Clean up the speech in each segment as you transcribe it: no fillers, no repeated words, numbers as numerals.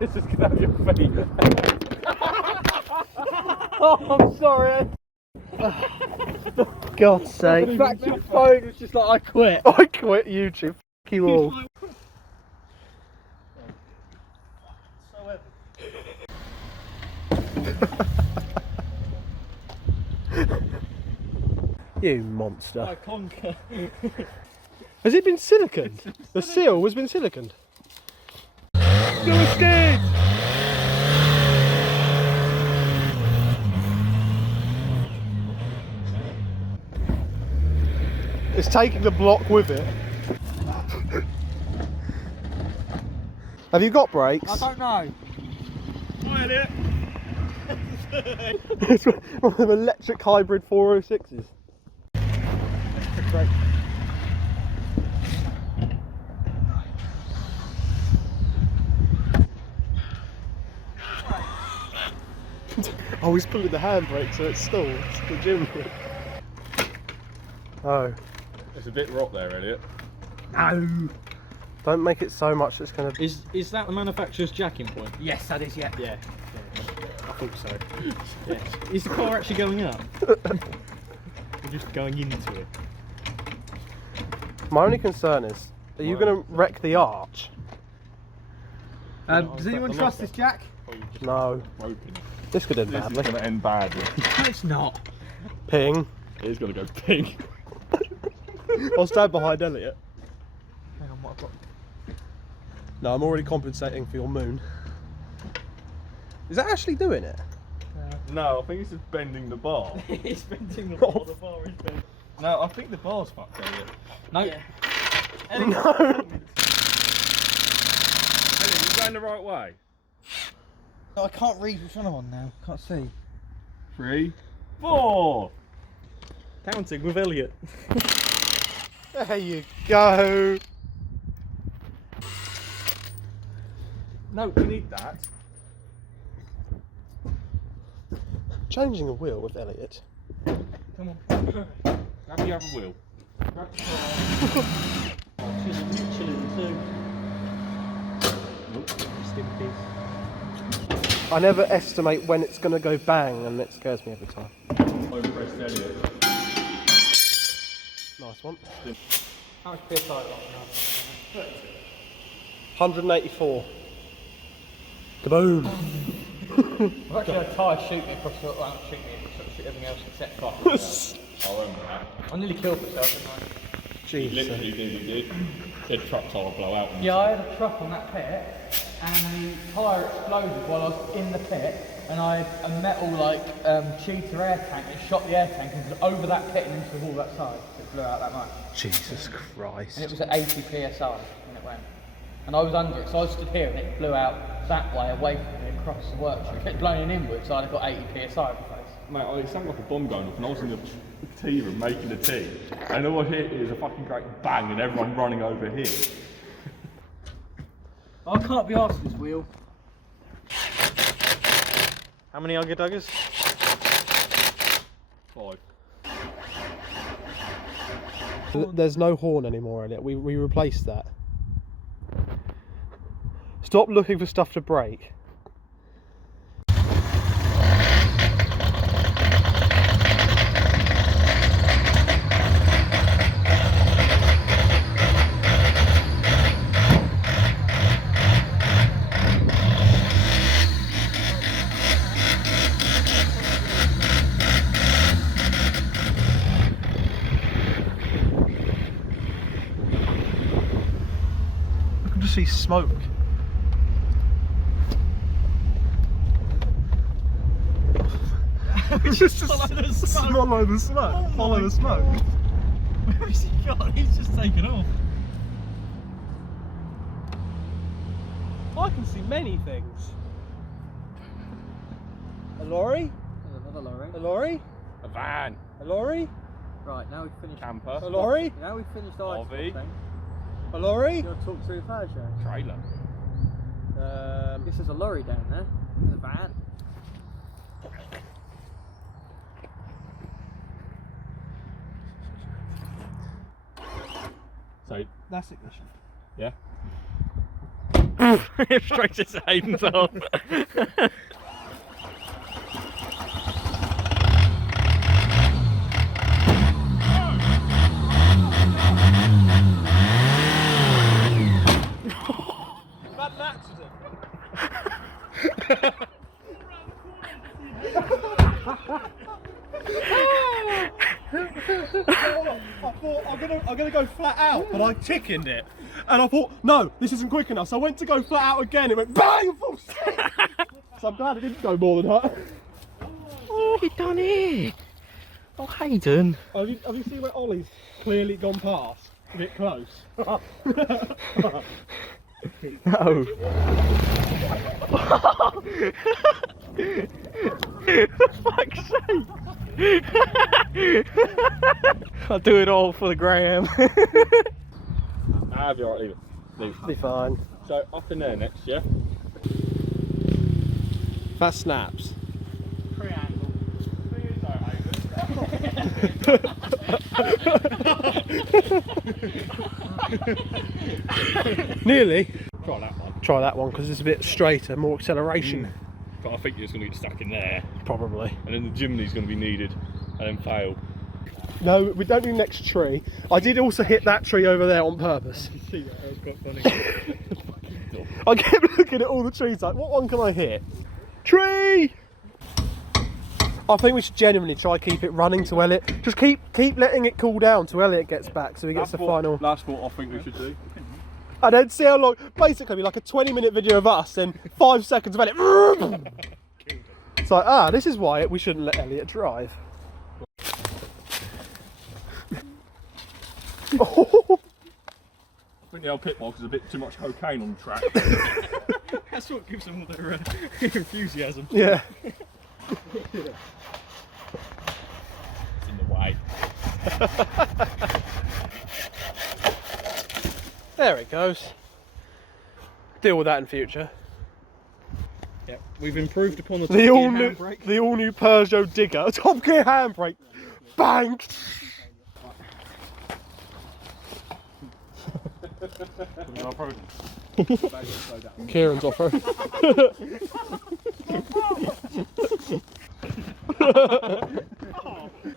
It's just gonna have your feet. Oh, I'm sorry. God's sake. In fact, your phone was just like, I quit. I quit YouTube. F you all. You monster. I conquer. Has it been siliconed? The seal has been siliconed. Do a skid! It's taking the block with it. Have you got brakes? I don't know. Find it. It's one of them electric hybrid 406s. Great. Oh, he's pulling the handbrake so it stalls. The gym. Oh. It's a bit rock there, Elliot. No. Don't make it so much it's gonna. Is that the manufacturer's jacking point? Yes, that is. Yeah. Yeah. I think so. Yes. Is the car actually going up? We're just going into it. My only concern is, are you going to wreck the arch? Does anyone trust this jack? No. This could end This badly. is going to end badly. No, it's not. Ping. It is going to go ping. I'll stand behind Elliot. Hang on, what I've got. No, I'm already compensating for your moon. Is that actually doing it? No, I think it's just bending the bar. It's bending the bar. The bar is bent. No, I think the bar's fucked, Elliot. No. No. Elliot, you're going the right way. I can't read which one I'm on now. Can't see. 3, 4. Counting with Elliot. There you go. No, we need that. Changing a wheel with Elliot. Come on. Grab the other wheel. Grab the car. Oh, chilling too. Nope. Stimpies. I never estimate when it's going to go bang, and it scares me every time. Overpressed Elliot. Nice one. How much PSI on now? 184. Kaboom. I've actually had a tyre shoot me across the well, not shoot me, sort of shoot everything else except fucking. I won't that. I nearly killed myself, didn't I? He Jeez. literally did, he did. Said truck tyre blow out. Yeah, I had a truck on that pit, and the tyre exploded while I was in the pit, and I had a metal like cheater air tank that shot the air tank and over that pit and into the wall that side. It blew out that much. Jesus Christ. And it was at 80 PSI when it went. And I was under it, so I stood here and it blew out that way away from me across the workshop. It kept blowing inwards, so I'd got 80 PSI in the face. Mate, it sounded like a bomb going off, and I was in the tea room making the tea, and all I hear is a fucking great bang and everyone running over here. I can't be arsed this wheel. How many Ugga Duggers? 5. There's no horn anymore, Elliot. We replaced that. Stop looking for stuff to break. I can just see smoke. Just follow the smoke. Follow the smoke. Oh Follow my the smoke. Where has he gone? He's just taken off. I can see many things. A lorry? There's another lorry. A lorry? A van. A lorry? Right, now we've finished. Camper. A lorry? Now we've finished our RV. thing. A lorry? You want to talk through the fire show? Trailer. This is a lorry down there. There's a van. So, That's ignition. yeah. Straight to Hayden's off. Had an accident. I thought I'm gonna go flat out, but I chickened it, and I thought no, this isn't quick enough. So I went to go flat out again. It went bang, full stick. So I'm glad it didn't go more than that. Oh, he done it. Oh, Hayden. Have you seen where Ollie's clearly gone past? A bit close. No. For fuck's sake. I'll do it all for the gram. I'll be alright, leave it. Be fine. So up in there next, yeah? That snaps. Triangle. Nearly. Try that one. Try that one because it's a bit straighter, more acceleration. But I think it's going to get stuck in there. Probably. And then the chimney's going to be needed and then fail. No, we don't do next tree. I did also hit that tree over there on purpose. See that? That was quite funny. I kept looking at all the trees like, what one can I hit? Tree! I think we should genuinely try keep it running to Elliot. Just keep letting it cool down till Elliot gets back so he gets the final. That's what I think we should do. And then see how long, basically be like a 20-minute video of us and 5 seconds of Elliot. It's like, this is why we shouldn't let Elliot drive. I think the old pit box is a bit too much cocaine on the track. That's what gives them all their enthusiasm. Yeah. It's in the way. There it goes. Deal with that in future. Yep, we've improved upon the top The gear all new, handbrake. the all new Peugeot Digger, top gear handbrake, bang. Kieran's offer.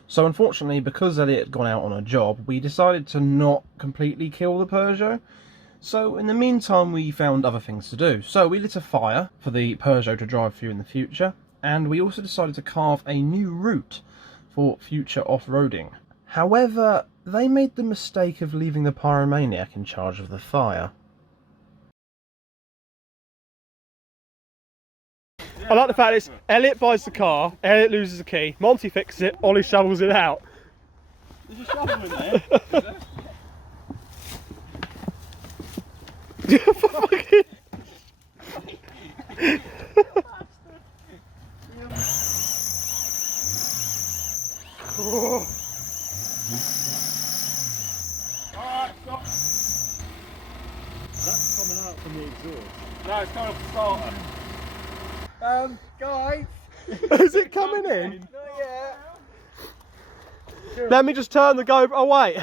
So unfortunately, because Elliot had gone out on a job, we decided to not completely kill the Peugeot. So in the meantime, we found other things to do. So we lit a fire for the Peugeot to drive through in the future, and we also decided to carve a new route for future off-roading. However, they made the mistake of leaving the pyromaniac in charge of the fire. I like the fact it's Elliot buys the car, Elliot loses the key, Monty fixes it, Ollie shovels it out. There's a shovel in there. Fucking... Alright, stop. That's coming out from the exhaust. No, it's coming off the starter. Guys. Is it coming in? Not yet. Let me just turn the GoPro. Oh wait.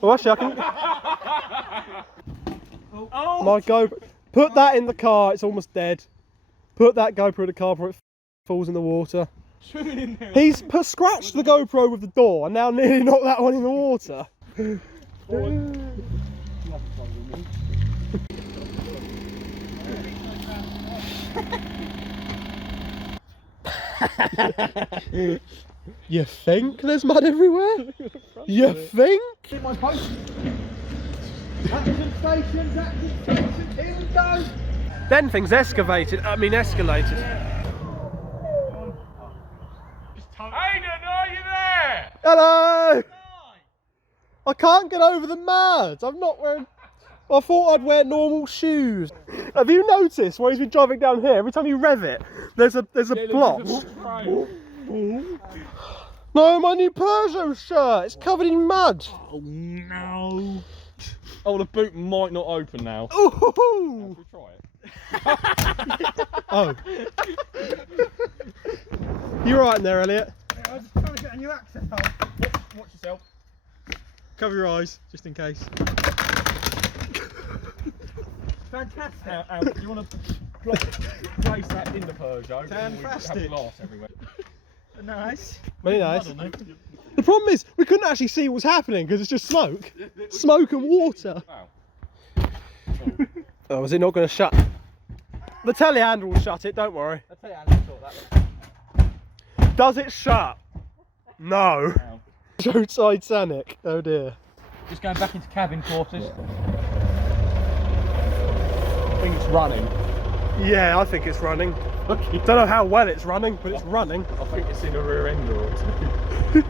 Well, actually, I can. My GoPro. Put that in the car. It's almost dead. Put that GoPro in the car before it falls in the water. He's scratched the GoPro with the door and now nearly knocked that one in the water. You think there's mud everywhere? You think? My post. Action stations, here we go. Then things escalated. Hayden, are you there? Hello! I can't get over the mud. I'm not wearing... I thought I'd wear normal shoes. Have you noticed while he's been driving down here, every time you rev it, there's a block? No, my new Peugeot shirt. It's covered in mud. Oh no. Oh, the boot might not open now. Ooh. Should we try it? Oh. You right in there, Elliot? I was just trying to get a new access hole. Watch yourself. Cover your eyes, just in case. Fantastic. Do you want to place that in the Peugeot? Fantastic. We have glass everywhere. Nice. Very nice. The problem is we couldn't actually see what was happening because it's just smoke. Smoke and water. Wow. Oh, is it not going to shut? The telehandler will shut it, don't worry. I'll tell you how to sort that. Does it shut? No. Roadside Titanic. Oh dear. Just going back into cabin quarters. I think it's running. Yeah, I think it's running. Don't know how well it's running, but it's running. I think it's in a rear end or two.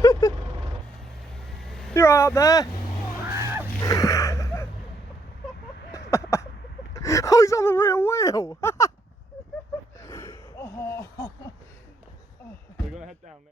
You're right up there. Oh, he's on the rear wheel. We're going to head down there.